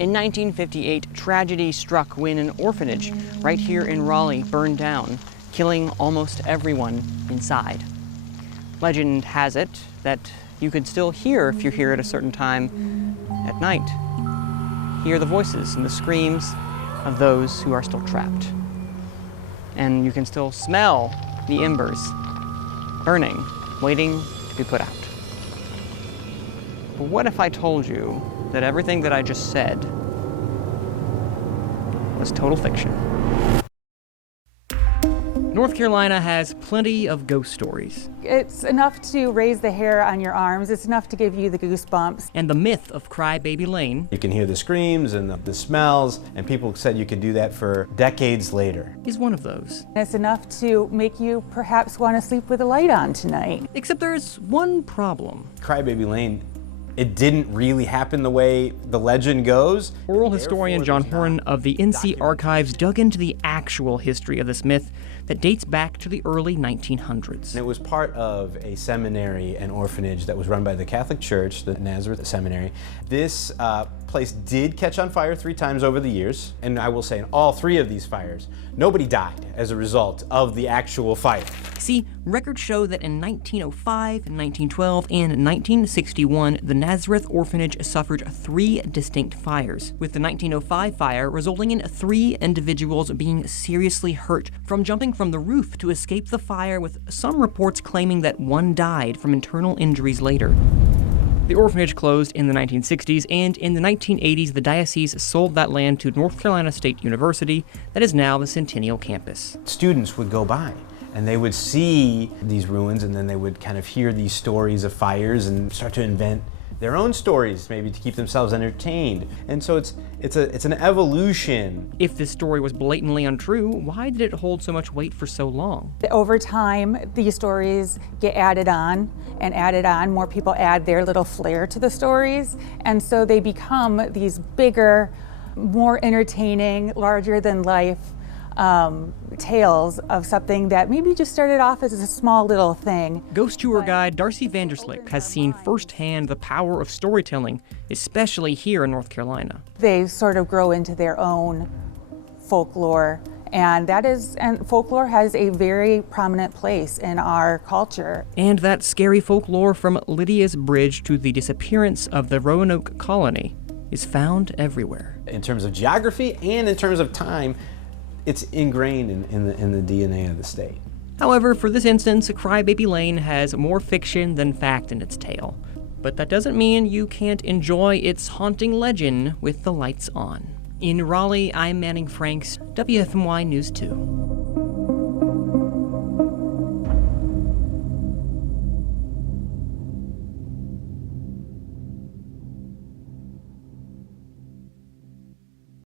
In 1958, tragedy struck when an orphanage right here in Raleigh burned down, killing almost everyone inside. Legend has it that you could still hear, if you're here at a certain time at night, hear the voices and the screams of those who are still trapped. And you can still smell the embers burning, waiting to be put out. But what if I told you that everything that I just said was total fiction? North Carolina has plenty of ghost stories. It's enough to raise the hair on your arms. It's enough to give you the goosebumps. And the myth of Crybaby Lane, you can hear the screams and the smells, and people said you could do that for decades later, is one of those. It's enough to make you perhaps want to sleep with a light on tonight. Except there's one problem. Crybaby Lane, it didn't really happen the way the legend goes. Oral historian John Horan of the NC Archives dug into the actual history of this myth that dates back to the early 1900s. It was part of a seminary and orphanage that was run by the Catholic Church, the Nazareth Seminary. This place did catch on fire 3 times over the years, and I will say in all 3 of these fires, nobody died as a result of the actual fire. See, records show that in 1905, 1912, and 1961, the Nazareth Orphanage suffered 3 distinct fires, with the 1905 fire resulting in 3 individuals being seriously hurt from jumping from the roof to escape the fire, with some reports claiming that 1 died from internal injuries later. The orphanage closed in the 1960s, and in the 1980s, the diocese sold that land to North Carolina State University, that is now the Centennial Campus. Students would go by, and they would see these ruins, and then they would kind of hear these stories of fires and start to invent their own stories, maybe to keep themselves entertained. And so it's an evolution. If this story was blatantly untrue, why did it hold so much weight for so long? Over time, these stories get added on and added on. More people add their little flair to the stories, and so they become these bigger, more entertaining, larger than life tales of something that maybe just started off as a small little thing. Ghost tour guide Darcy Vanderslick has seen firsthand the power of storytelling, especially here in North Carolina. They sort of grow into their own folklore, and folklore has a very prominent place in our culture. And that scary folklore, from Lydia's Bridge to the disappearance of the Roanoke colony, is found everywhere. In terms of geography and in terms of time, it's ingrained in the DNA of the state. However, for this instance, Crybaby Lane has more fiction than fact in its tale. But that doesn't mean you can't enjoy its haunting legend with the lights on. In Raleigh, I'm Manning Franks, WFMY News 2.